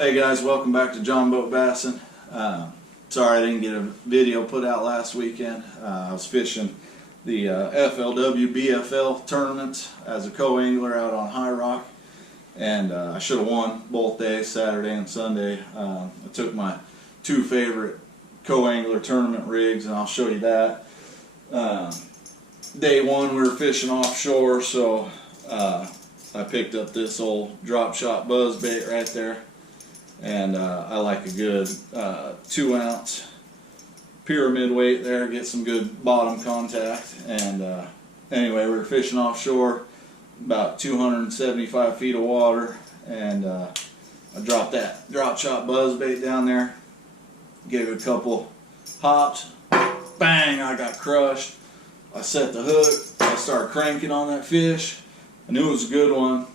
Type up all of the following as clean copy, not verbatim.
Hey guys, welcome back to John Boat Bassin. Sorry I didn't get a video put out last weekend. I was fishing the FLW BFL tournament as a co-angler out on High Rock, and I should have won both days, Saturday and Sunday. I took my two favorite co-angler tournament rigs, and I'll show you that. Day one we were fishing offshore, so I picked up this old drop shot buzz bait right there. And I like a good 2 ounce pyramid weight there, get some good bottom contact. And anyway, we were fishing offshore, about 275 feet of water, and I dropped that drop shot buzz bait down there, gave it a couple hops, bang, I got crushed. I set the hook, I started cranking on that fish. I knew it was a good one.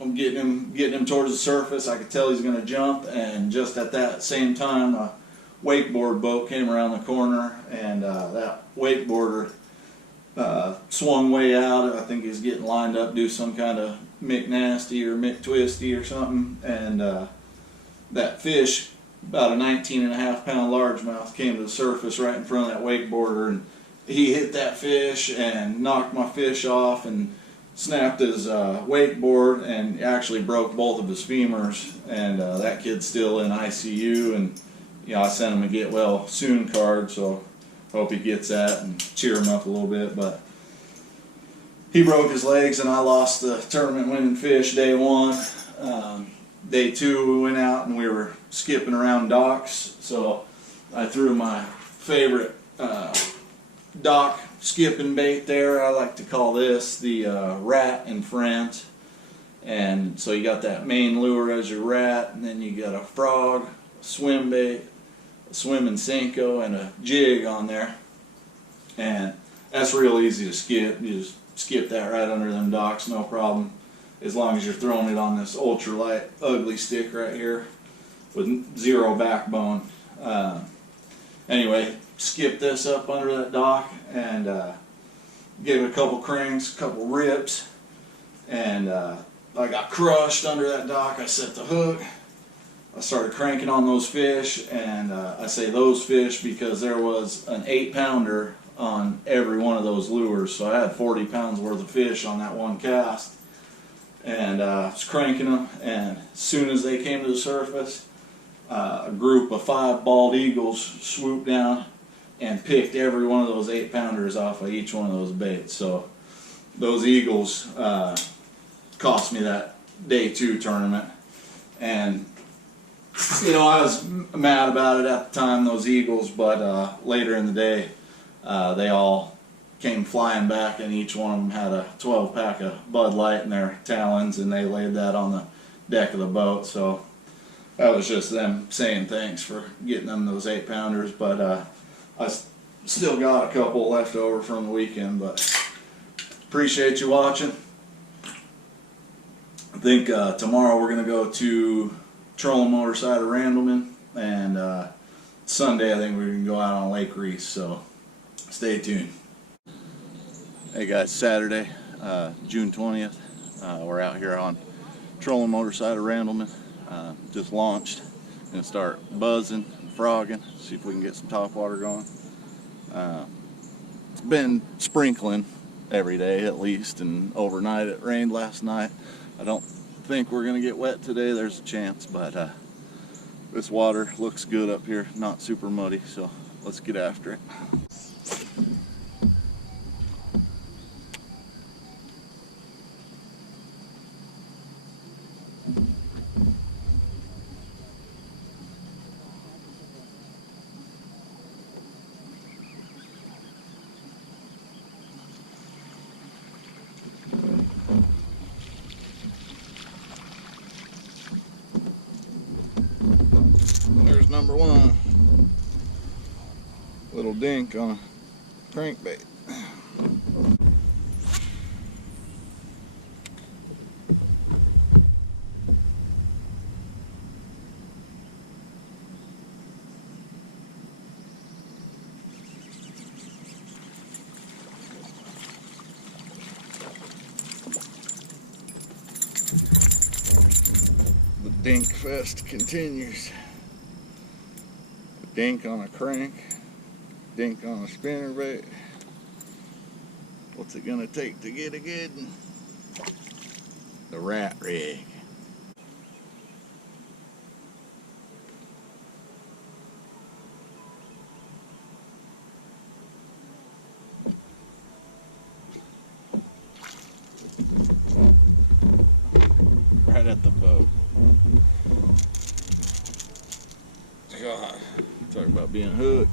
I'm getting him towards the surface. I could tell he's going to jump, and just at that same time a wakeboard boat came around the corner, and that wakeboarder swung way out. I think he's getting lined up to do some kind of McNasty or McTwisty or something, and that fish, about a 19.5-pound largemouth, came to the surface right in front of that wakeboarder, and he hit that fish and knocked my fish off and snapped his wakeboard and actually broke both of his femurs, and that kid's still in ICU, and I sent him a get well soon card, so hope he gets that and cheer him up a little bit. But he broke his legs and I lost the tournament winning fish day one. Day two we went out and we were skipping around docks, so I threw my favorite dock skipping bait there. I like to call this the rat and friends. And so you got that main lure as your rat, and then you got a frog, swim bait, a swimming Cinco, and a jig on there. And that's real easy to skip. You just skip that right under them docks, no problem, as long as you're throwing it on this ultralight ugly stick right here with zero backbone. Anyway, skip this up under that dock and gave it a couple cranks, a couple rips, and I got crushed under that dock. I set the hook, I started cranking on those fish, and I say those fish because there was an 8-pounder on every one of those lures, so I had 40 pounds worth of fish on that one cast, and I was cranking them, and as soon as they came to the surface, a group of 5 bald eagles swooped down and picked every one of those 8-pounders off of each one of those baits. So those eagles cost me that day 2 tournament, and I was mad about it at the time, those eagles, but later in the day they all came flying back, and each one of them had a 12-pack of Bud Light in their talons, and they laid that on the deck of the boat. So that was just them saying thanks for getting them those 8-pounders, but I still got a couple left over from the weekend. But appreciate you watching. I think tomorrow we're going to go to trolling motor side of Randleman, and Sunday I think we're going to go out on Lake Reese, so stay tuned. Hey guys, Saturday, June 20th, we're out here on trolling motor side of Randleman. Just launched and start buzzing and frogging, see if we can get some top water going. It's been sprinkling every day at least, and overnight it rained last night. I don't think we're gonna get wet today, there's a chance, but this water looks good up here, not super muddy, so let's get after it. There's number one. Little dink on a crankbait. The dink fest continues. Dink on a crank, dink on a spinnerbait. What's it gonna take to get a good one? The rat rig. Right at the boat. God, talk about being hooked.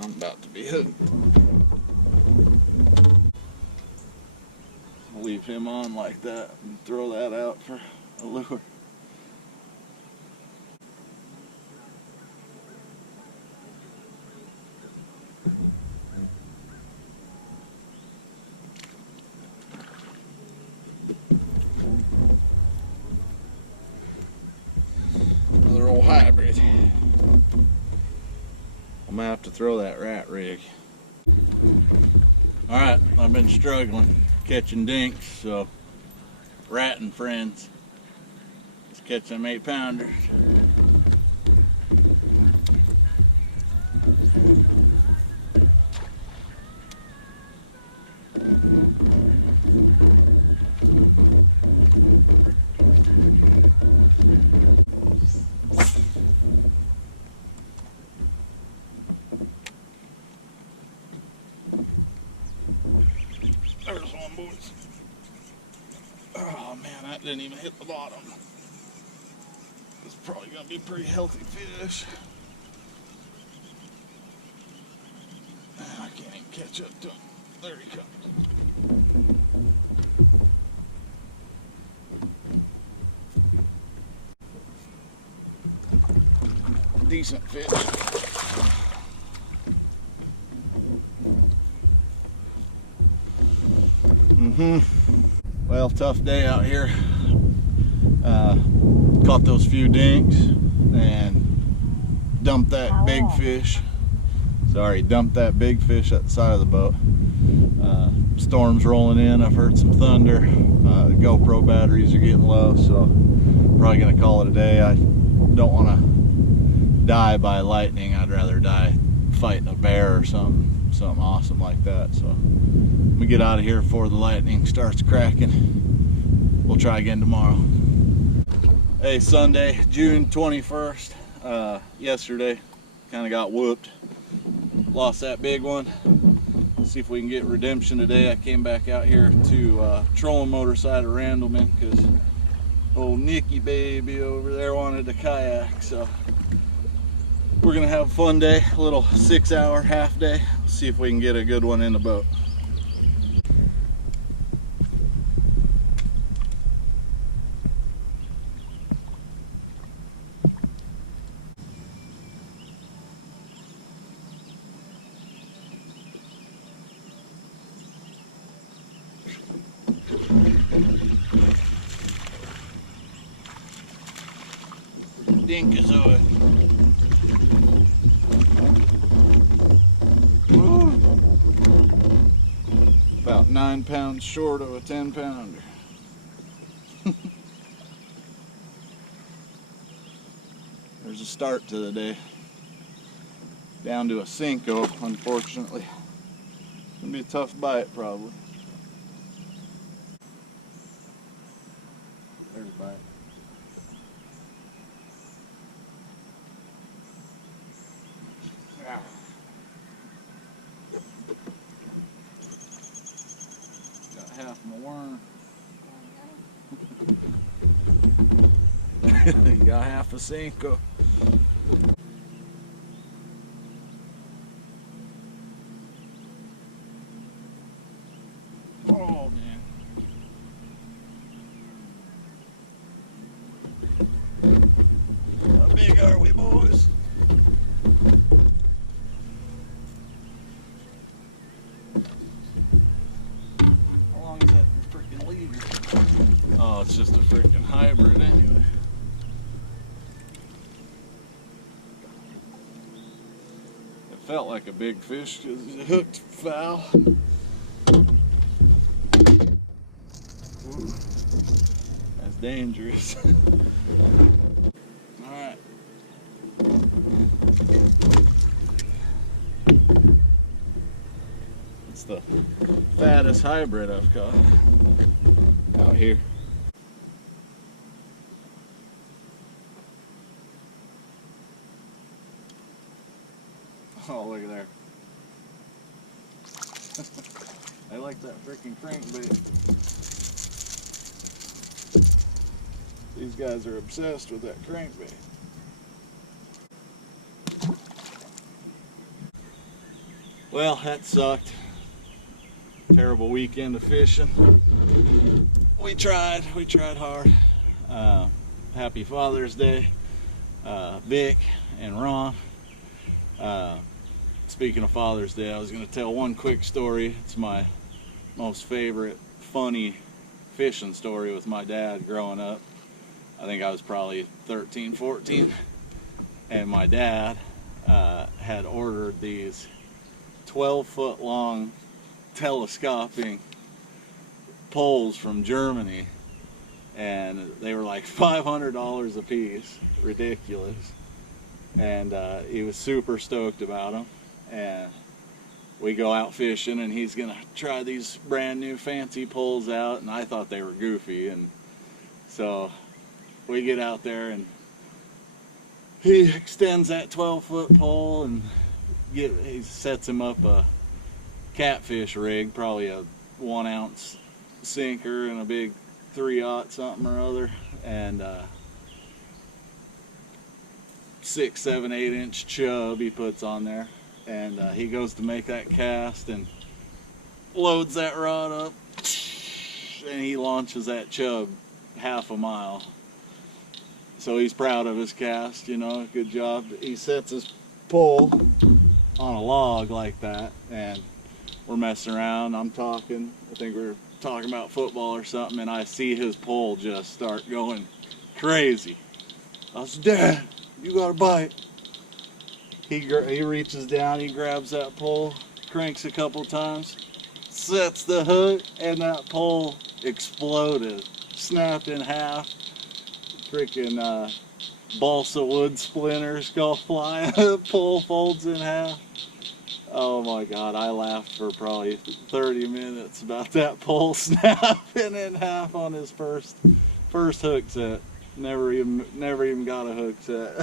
I'm about to be hooked. Leave him on like that and throw that out for a lure. Another old hybrid. I'm gonna have to throw that rat rig. Alright, I've been struggling catching dinks, so rat and friends. Let's catch them 8-pounders. There's one, boys. Oh man, that didn't even hit the bottom. It's probably gonna be a pretty healthy fish. I can't even catch up to him. There he comes. Decent fish. Well, tough day out here. Caught those few dinks and dumped that big fish. Dumped that big fish at the side of the boat. Storm's rolling in. I've heard some thunder. The GoPro batteries are getting low, so probably gonna call it a day. I don't want to die by lightning. I'd rather die fighting a bear or something awesome like that. So we get out of here before the lightning starts cracking. We'll try again tomorrow. Hey, Sunday, June 21st. Yesterday, kind of got whooped. Lost that big one. Let's see if we can get redemption today. I came back out here to trolling motor side of Randleman because old Nikki baby over there wanted to kayak. So we're gonna have a fun day, a little 6-hour half day. See if we can get a good one in the boat. Dink is on. About 9 pounds short of a 10-pounder. There's a start to the day. Down to a Cinco, unfortunately. Gonna be a tough bite, probably. There's a bite. Got half my worm. Got half a Cinco. Oh man. How big are we, boys? How long is that freaking lead? Oh, it's just a freaking hybrid anyway. It felt like a big fish because it hooked foul. years. Alright. It's the fattest hybrid I've caught out here. Oh, look at there. They like that freaking crankbait. These guys are obsessed with that crankbait. Well, that sucked. Terrible weekend of fishing. We tried hard. Happy Father's Day, Vic and Ron. Speaking of Father's Day, I was going to tell one quick story. It's my most favorite funny fishing story with my dad growing up. I think I was probably 13, 14, and my dad had ordered these 12-foot long telescoping poles from Germany, and they were like $500 a piece. Ridiculous. And he was super stoked about them, and we go out fishing, and he's gonna try these brand new fancy poles out, and I thought they were goofy, and so we get out there, and he extends that 12-foot pole, and he sets him up a catfish rig, probably a 1-ounce sinker and a big 3/0 something or other, and 6, 7, 8-inch chub he puts on there, and he goes to make that cast and loads that rod up, and he launches that chub half a mile. So he's proud of his cast, you know, good job. He sets his pole on a log like that, and we're messing around. I'm talking, I think we're talking about football or something, and I see his pole just start going crazy. I said, "Dad, you got a bite." He reaches down, he grabs that pole, cranks a couple times, sets the hook, and that pole exploded, snapped in half. Freaking balsa wood splinters go flying. The pole folds in half. Oh my God, I laughed for probably 30 minutes about that pole snapping in half on his first hook set. Never even got a hook set.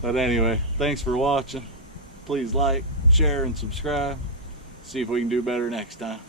But anyway, thanks for watching. Please like, share, and subscribe. See if we can do better next time.